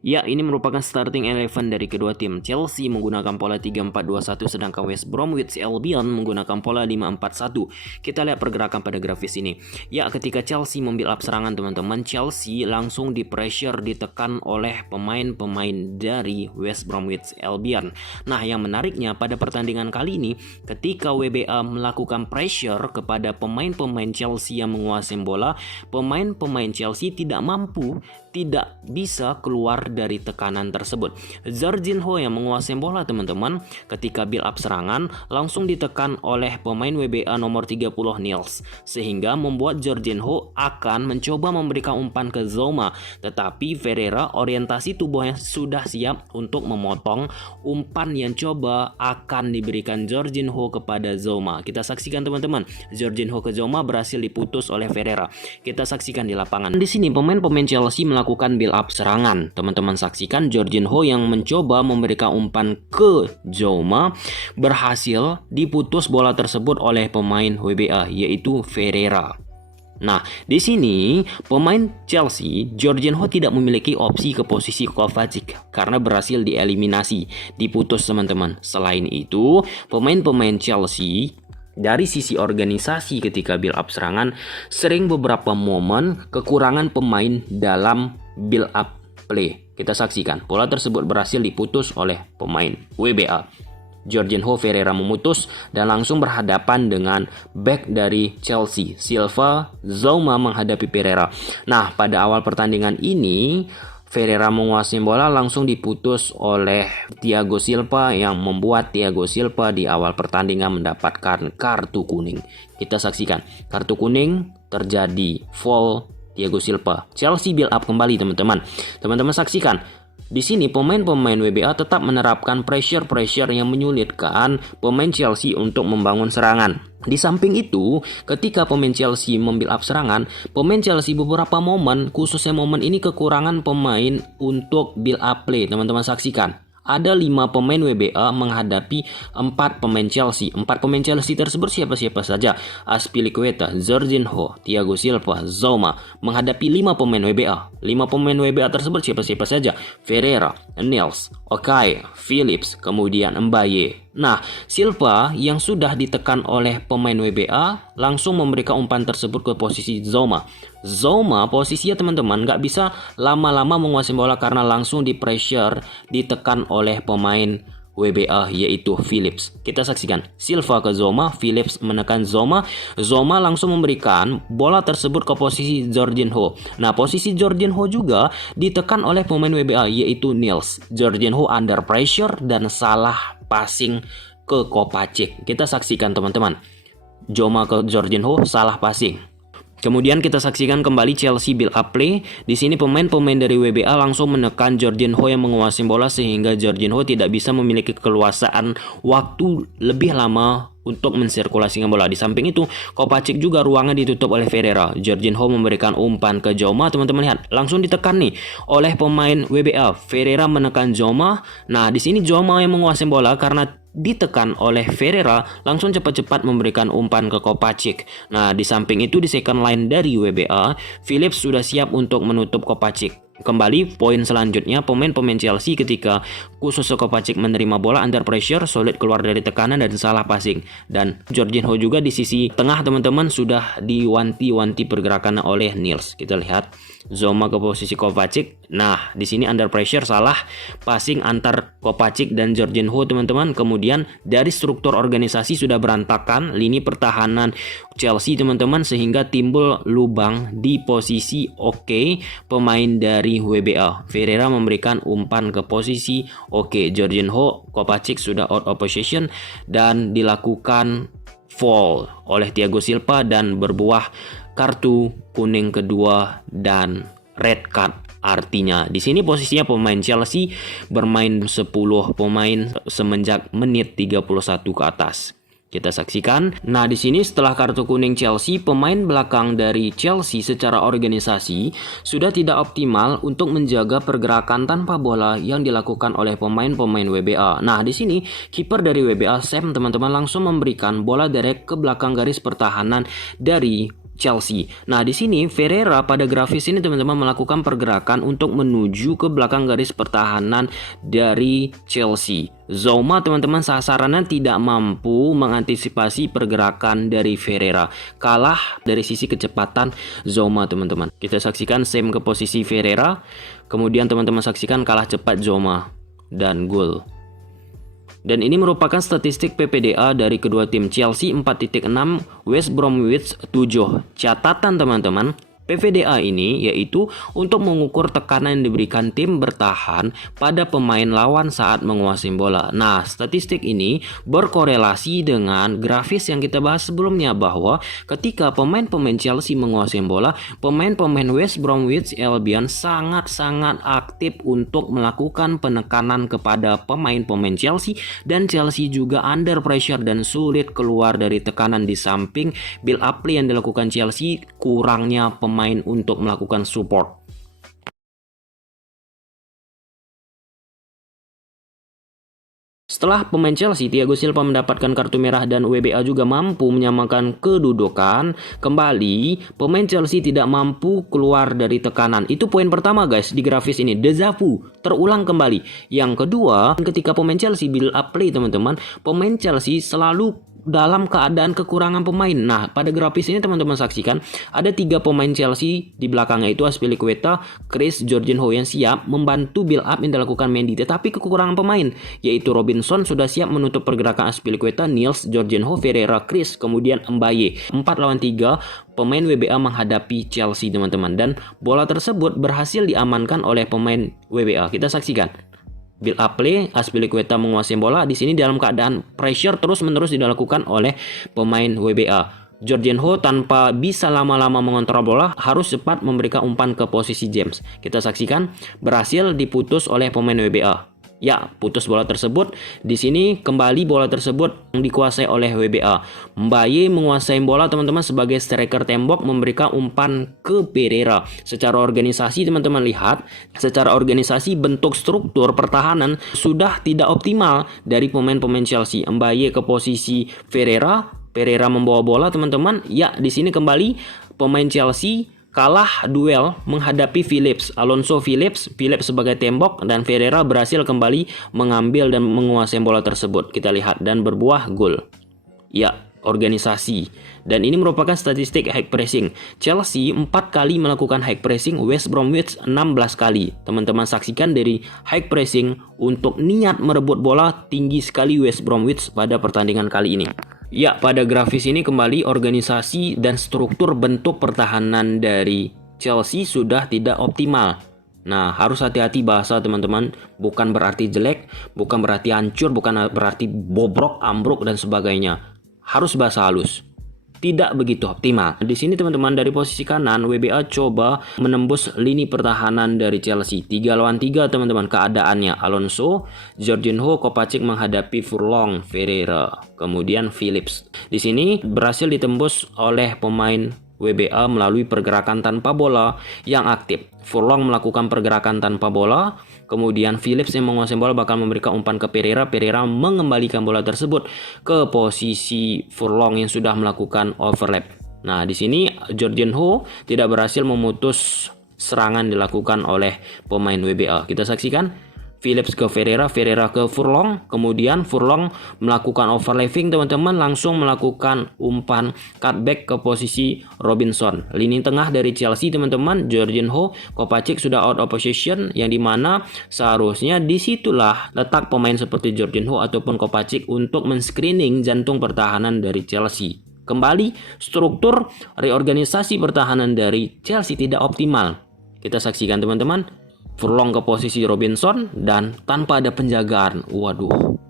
Ya, ini merupakan starting eleven dari kedua tim. Chelsea menggunakan pola 3-4-2-1 sedangkan West Bromwich Albion menggunakan pola 5-4-1. Kita lihat pergerakan pada grafis ini. Ya, ketika Chelsea membuild up serangan teman-teman, Chelsea langsung di pressure, ditekan oleh pemain-pemain dari West Bromwich Albion. Nah, yang menariknya pada pertandingan kali ini, ketika WBA melakukan pressure kepada pemain-pemain Chelsea yang menguasai bola, pemain-pemain Chelsea tidak bisa keluar dari tekanan tersebut. Jorginho yang menguasai bola teman-teman, ketika build up serangan langsung ditekan oleh pemain WBA nomor 30 Niels, sehingga membuat Jorginho akan mencoba memberikan umpan ke Zouma, tetapi Ferreira orientasi tubuhnya sudah siap untuk memotong umpan yang coba akan diberikan Jorginho kepada Zouma. Kita saksikan teman-teman, Jorginho ke Zouma berhasil diputus oleh Ferreira. Kita saksikan di lapangan. Di sini pemain-pemain Chelsea melakukan build up serangan. Teman-teman saksikan Jorginho yang mencoba memberikan umpan ke Zouma, berhasil diputus bola tersebut oleh pemain WBA yaitu Ferreira. Nah, di sini pemain Chelsea, Jorginho tidak memiliki opsi ke posisi Kovacic karena berhasil dieliminasi, diputus teman-teman. Selain itu, pemain-pemain Chelsea dari sisi organisasi ketika build up serangan sering beberapa momen kekurangan pemain dalam build up play. Kita saksikan pola tersebut berhasil diputus oleh pemain WBA. Jorginho, Ferreira memutus dan langsung berhadapan dengan back dari Chelsea, Silva. Zouma menghadapi Ferreira. Nah, pada awal pertandingan ini Ferreira menguasai bola langsung diputus oleh Thiago Silva yang membuat Thiago Silva di awal pertandingan mendapatkan kartu kuning. Kita saksikan kartu kuning terjadi, foul Thiago Silva. Chelsea build up kembali teman-teman. Teman-teman saksikan. Di sini pemain-pemain WBA tetap menerapkan pressure yang menyulitkan pemain Chelsea untuk membangun serangan. Di samping itu, ketika pemain Chelsea membuild up serangan, pemain Chelsea beberapa momen, khususnya momen ini kekurangan pemain untuk build up play. Teman-teman saksikan. Ada 5 pemain WBA menghadapi 4 pemain Chelsea. 4 pemain Chelsea tersebut siapa-siapa saja? Azpilicueta, Jorginho, Thiago Silva, Zouma menghadapi 5 pemain WBA. 5 pemain WBA tersebut siapa-siapa saja? Ferreira, Niels, Okay, Phillips, kemudian Mbaye. Nah, Silva yang sudah ditekan oleh pemain WBA langsung memberikan umpan tersebut ke posisi Zouma. Zouma posisinya teman-teman nggak bisa lama-lama menguasai bola karena langsung di pressure, ditekan oleh pemain WBA yaitu Phillips. Kita saksikan Silva ke Zouma, Phillips menekan Zouma. Zouma langsung memberikan bola tersebut ke posisi Jorginho. Nah, posisi Jorginho juga ditekan oleh pemain WBA yaitu Niels. Jorginho under pressure dan salah passing ke Kovacic. Kita saksikan teman-teman. Zouma ke Jorginho salah passing. Kemudian kita saksikan kembali Chelsea build up play. Di sini pemain-pemain dari WBA langsung menekan Jorginho yang menguasai bola sehingga Jorginho tidak bisa memiliki keluasaan waktu lebih lama untuk mensirkulasikan bola. Di samping itu, Kovacic juga ruangnya ditutup oleh Ferreira. Jorginho memberikan umpan ke Zouma. Teman-teman lihat, langsung ditekan nih oleh pemain WBA. Ferreira menekan Zouma. Nah, di sini Zouma yang menguasai bola karena ditekan oleh Ferreira langsung cepat-cepat memberikan umpan ke Kovacic. Nah, di samping itu di second line dari WBA, Phillips sudah siap untuk menutup Kovacic. Kembali poin selanjutnya, pemain-pemain Chelsea ketika khusus Kovacic menerima bola under pressure, sulit keluar dari tekanan dan salah passing. Dan Jorginho juga di sisi tengah teman-teman sudah diwanti-wanti pergerakannya oleh Niels. Kita lihat Zouma ke posisi Kovacic. Nah, di sini under pressure salah passing antar Kovacic dan Jorginho teman-teman. Kemudian dari struktur organisasi sudah berantakan lini pertahanan Chelsea teman-teman, sehingga timbul lubang di posisi pemain dari WBA. Ferreira memberikan umpan ke posisi Jorginho, Kovacic sudah out of position dan dilakukan foul oleh Thiago Silva dan berbuah kartu kuning kedua dan red card. Artinya di sini posisinya pemain Chelsea bermain 10 pemain semenjak menit 31 ke atas. Kita saksikan. Nah, di sini setelah kartu kuning Chelsea, pemain belakang dari Chelsea secara organisasi sudah tidak optimal untuk menjaga pergerakan tanpa bola yang dilakukan oleh pemain-pemain WBA. Nah, di sini kiper dari WBA Sam teman-teman langsung memberikan bola direct ke belakang garis pertahanan dari Chelsea. Nah, di sini Ferreira pada grafis ini teman-teman melakukan pergerakan untuk menuju ke belakang garis pertahanan dari Chelsea. Zouma teman-teman sasarannya tidak mampu mengantisipasi pergerakan dari Ferreira. Kalah dari sisi kecepatan Zouma teman-teman. Kita saksikan Sam ke posisi Ferreira. Kemudian teman-teman saksikan kalah cepat Zouma dan gol. Dan ini merupakan statistik PPDA dari kedua tim. Chelsea 4.6, West Bromwich 7. Catatan teman-teman, PPDA ini yaitu untuk mengukur tekanan yang diberikan tim bertahan pada pemain lawan saat menguasai bola. Nah, statistik ini berkorelasi dengan grafis yang kita bahas sebelumnya, bahwa ketika pemain-pemain Chelsea menguasai bola, pemain-pemain West Bromwich Albion sangat-sangat aktif untuk melakukan penekanan kepada pemain-pemain Chelsea, dan Chelsea juga under pressure dan sulit keluar dari tekanan. Di samping build up play yang dilakukan Chelsea, kurangnya pemain untuk melakukan support. Setelah pemain Chelsea, Thiago Silva mendapatkan kartu merah dan WBA juga mampu menyamakan kedudukan, kembali pemain Chelsea tidak mampu keluar dari tekanan. Itu poin pertama guys di grafis ini, deja vu, terulang kembali. Yang kedua, ketika pemain Chelsea build up play teman-teman, pemain Chelsea selalu dalam keadaan kekurangan pemain. Nah, pada grafis ini teman-teman saksikan ada 3 pemain Chelsea di belakangnya, itu Azpilicueta, Chris, Jorginho yang siap membantu build up yang dilakukan Mendy, tetapi kekurangan pemain yaitu Robinson sudah siap menutup pergerakan Azpilicueta, Niels, Jorginho, Ferreira, Chris, kemudian Mbaye. 4 lawan 3 pemain WBA menghadapi Chelsea teman-teman, dan bola tersebut berhasil diamankan oleh pemain WBA. Kita saksikan build up play, Azpilicueta menguasai bola. Di sini dalam keadaan pressure terus-menerus dilakukan oleh pemain WBA. Jorginho tanpa bisa lama-lama mengontrol bola, harus cepat memberikan umpan ke posisi James. Kita saksikan berhasil diputus oleh pemain WBA. Ya, putus bola tersebut. Di sini kembali bola tersebut dikuasai oleh WBA. Mbaye menguasai bola teman-teman sebagai striker tembok, memberikan umpan ke Pereira. Secara organisasi teman-teman lihat, secara organisasi bentuk struktur pertahanan sudah tidak optimal dari pemain-pemain Chelsea. Mbaye ke posisi Ferreira, Pereira membawa bola teman-teman. Ya, di sini kembali pemain Chelsea kalah duel menghadapi Phillips. Alonso Phillips sebagai tembok, dan Ferreira berhasil kembali mengambil dan menguasai bola tersebut. Kita lihat dan berbuah gol. Ya, organisasi. Dan ini merupakan statistik high pressing. Chelsea 4 kali melakukan high pressing, West Bromwich 16 kali. Teman-teman saksikan dari high pressing untuk niat merebut bola tinggi sekali West Bromwich pada pertandingan kali ini. Ya, pada grafis ini kembali organisasi dan struktur bentuk pertahanan dari Chelsea sudah tidak optimal. Nah, harus hati-hati bahasa teman-teman, bukan berarti jelek, bukan berarti hancur, bukan berarti bobrok, ambruk dan sebagainya. Harus bahasa halus. Tidak begitu optimal. Di sini teman-teman dari posisi kanan WBA coba menembus lini pertahanan dari Chelsea. 3 lawan 3 teman-teman keadaannya. Alonso, Jorginho, Kovacic menghadapi Furlong, Ferreira, kemudian Phillips. Di sini berhasil ditembus oleh pemain WBA melalui pergerakan tanpa bola yang aktif. Furlong melakukan pergerakan tanpa bola, kemudian Phillips yang menguasai bola bakal memberikan umpan ke Pereira. Pereira mengembalikan bola tersebut ke posisi Furlong yang sudah melakukan overlap. Nah, di sini Jorginho tidak berhasil memutus serangan dilakukan oleh pemain WBA. Kita saksikan Phillips ke Ferreira, Ferreira ke Furlong, kemudian Furlong melakukan overlapping teman-teman, langsung melakukan umpan cutback ke posisi Robinson. Lini tengah dari Chelsea teman-teman, Jorginho, Kovacic sudah out of position, yang dimana seharusnya disitulah letak pemain seperti Jorginho ataupun Kovacic untuk men-screening jantung pertahanan dari Chelsea. Kembali, struktur reorganisasi pertahanan dari Chelsea tidak optimal. Kita saksikan teman-teman. Furlong ke posisi Robinson dan tanpa ada penjagaan. Waduh,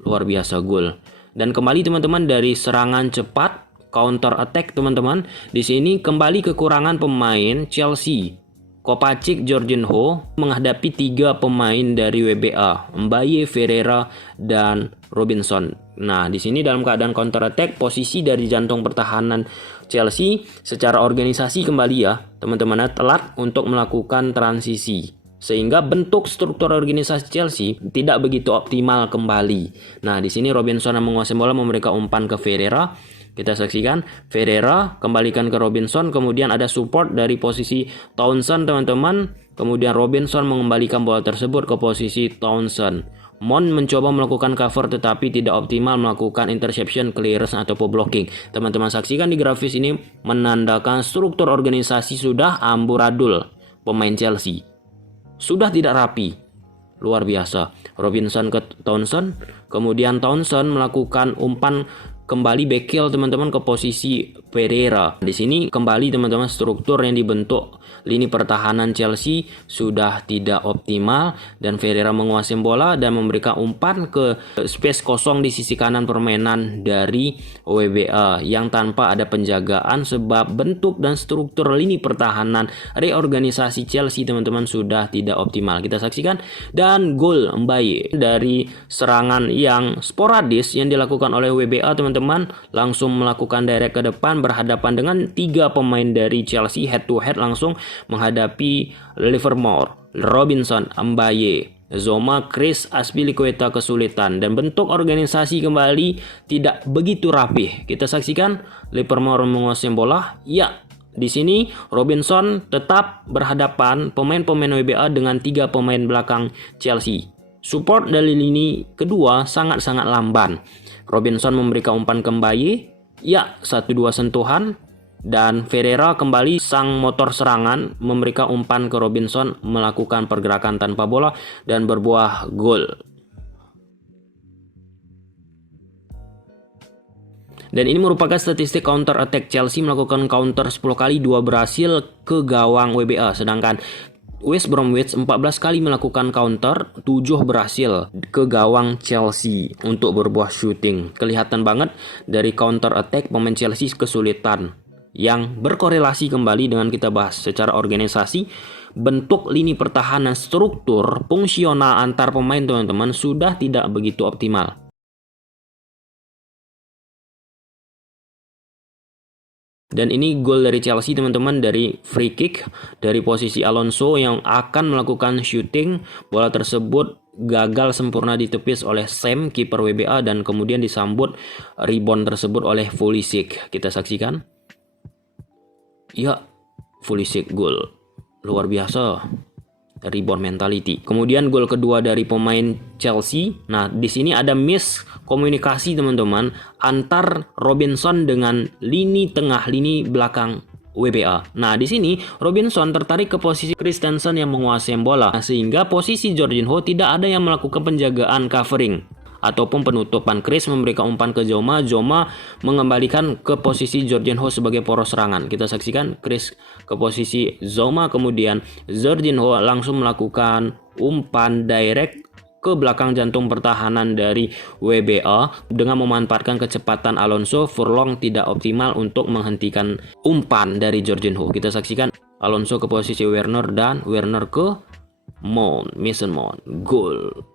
luar biasa gol. Dan kembali teman-teman dari serangan cepat, counter attack teman-teman. Di sini kembali kekurangan pemain Chelsea. Kovacic, Jorginho menghadapi 3 pemain dari WBA, Mbaye, Ferreira, dan Robinson. Nah, di sini dalam keadaan counter attack, posisi dari jantung pertahanan Chelsea secara organisasi kembali ya, teman-teman, telat untuk melakukan transisi. Sehingga bentuk struktur organisasi Chelsea tidak begitu optimal kembali. Nah, di sini Robinson yang menguasai bola memberikan umpan ke Ferreira. Kita saksikan Ferreira kembalikan ke Robinson, kemudian ada support dari posisi Townsend teman-teman. Kemudian Robinson mengembalikan bola tersebut ke posisi Townsend. Mount mencoba melakukan cover tetapi tidak optimal melakukan interception, clearance ataupun blocking. Teman-teman saksikan di grafis ini menandakan struktur organisasi sudah amburadul pemain Chelsea. Sudah tidak rapi. Luar biasa. Robinson ke Townsend, kemudian Townsend melakukan umpan kembali Beckel teman-teman ke posisi Pereira. Di sini kembali teman-teman struktur yang dibentuk lini pertahanan Chelsea sudah tidak optimal dan Pereira menguasai bola dan memberikan umpan ke space kosong di sisi kanan permainan dari WBA yang tanpa ada penjagaan sebab bentuk dan struktur lini pertahanan reorganisasi Chelsea teman-teman sudah tidak optimal. Kita saksikan dan gol Mbaye dari serangan yang sporadis yang dilakukan oleh WBA teman-teman langsung melakukan direct ke depan berhadapan dengan 3 pemain dari Chelsea head to head langsung menghadapi Livermore, Robinson, Mbaye, Zoma, Chris Azpilicueta kesulitan dan bentuk organisasi kembali tidak begitu rapih. Kita saksikan Livermore menguasai bola. Ya, di sini Robinson tetap berhadapan pemain-pemain WBA dengan 3 pemain belakang Chelsea. Support dari lini kedua sangat-sangat lamban. Robinson memberikan umpan ke Mbaye. Ya, 1-2 sentuhan. Dan Ferreira kembali sang motor serangan memberikan umpan ke Robinson melakukan pergerakan tanpa bola dan berbuah gol. Dan ini merupakan statistik counter attack Chelsea melakukan counter 10 kali, 2 berhasil ke gawang WBA. Sedangkan West Bromwich 14 kali melakukan counter, 7 berhasil ke gawang Chelsea untuk berbuah shooting. Kelihatan banget dari counter attack pemain Chelsea kesulitan yang berkorelasi kembali dengan kita bahas secara organisasi, bentuk lini pertahanan, struktur, fungsional antar pemain teman-teman sudah tidak begitu optimal. Dan ini gol dari Chelsea teman-teman dari free kick dari posisi Alonso yang akan melakukan shooting. Bola tersebut gagal sempurna ditepis oleh Sam kiper WBA dan kemudian disambut rebound tersebut oleh Pulisic. Kita saksikan. Ya, Pulisic gol. Luar biasa. Rebound mentality. Kemudian gol kedua dari pemain Chelsea. Nah, di sini ada miskomunikasi teman-teman antar Robinson dengan lini tengah, lini belakang WBA. Nah, di sini Robinson tertarik ke posisi Christensen yang menguasai bola, sehingga posisi Jorginho tidak ada yang melakukan penjagaan covering ataupun penutupan. Chris memberikan umpan ke Zoma, Zoma mengembalikan ke posisi Jorginho sebagai poros serangan. Kita saksikan Chris ke posisi Zoma, kemudian Jorginho langsung melakukan umpan direct ke belakang jantung pertahanan dari WBA dengan memanfaatkan kecepatan Alonso. Furlong tidak optimal untuk menghentikan umpan dari Jorginho. Kita saksikan Alonso ke posisi Werner dan Werner ke Mount, Mason Mount, gol.